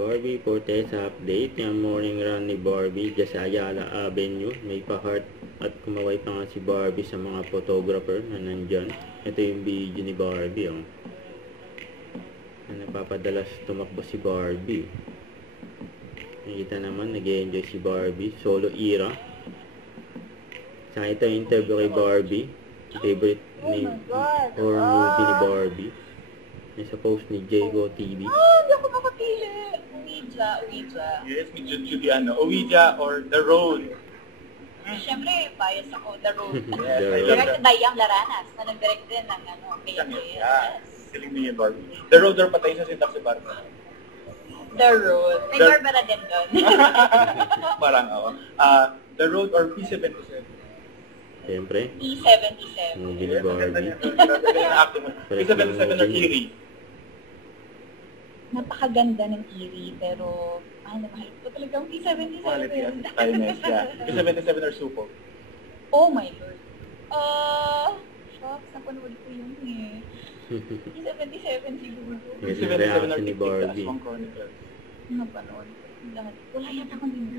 Barbie Fortesa update. Yung morning run ni Barbie dyan sa Ayala Avenue. May pa-heart at kumaway pa nga si Barbie sa mga photographer na nandyan. Ito yung video ni Barbie. Oh. Na napapadalas tumakbo si Barbie. Nakita naman, nag-enjoy si Barbie. Solo era. Sa ito yung interview kay Barbie. Favorite ni horror movie ni Barbie. Sa post ni Jago TV. Hindi ako makapili. Ouija. Yes, ni Juliano. Ouija or The Road. Siyempre, bias ako. The Road. Yes, I love Direct that. Dayang Laranas na nag-direct din ng Yeah. yes. Galing niya yung Barbie. The Road or Patay sa Sintak si Barbie. The Road. May Barbara din doon. Parang ako. The Road or P77. Siyempre. E77. Movie ni Yes, ang ganda Barbie. niya. Ang ganda ng acting mo. P77 or Eerie. Napakaganda ng Eerie, pero mahal ko talaga ang P77. Quality as kindness, yeah. P77 or Supo. Oh my Lord. Shocks, napanood ko yun eh. P77 siguro. Yes, yung P77 or reaction ni Tic Tic Barbie. Aswang Chronicles. Napanood ko. Lahat. Wala yata akong din.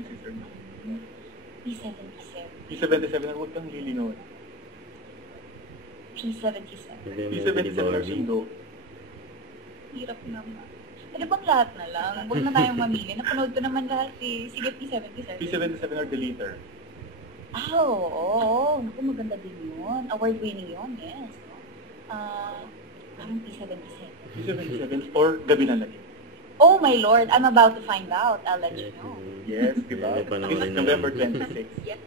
P77. P77 or huwag kang lilingon. P77. Ito yung movie ni P77 or Barbie. Sundo. Hirap naman. Ano bang lahat na lang? Huwag na tayong mamili. Napanood ko naman lahat eh. Sige, P77. P77 or Deleter. Oo. Naku, maganda din yun. Award-winning yun, yes. Parang P77. P77 or Gabi na Lagi. Oh my Lord, I'm about to find out. I'll let you know. Yes, diba? May panahon This is na November yun. 26. Yes.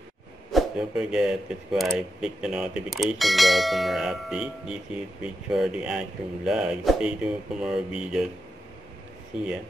Don't forget to subscribe, click the notification bell for more updates. This is Richard the Action Vlog. Stay tuned for more videos. See ya.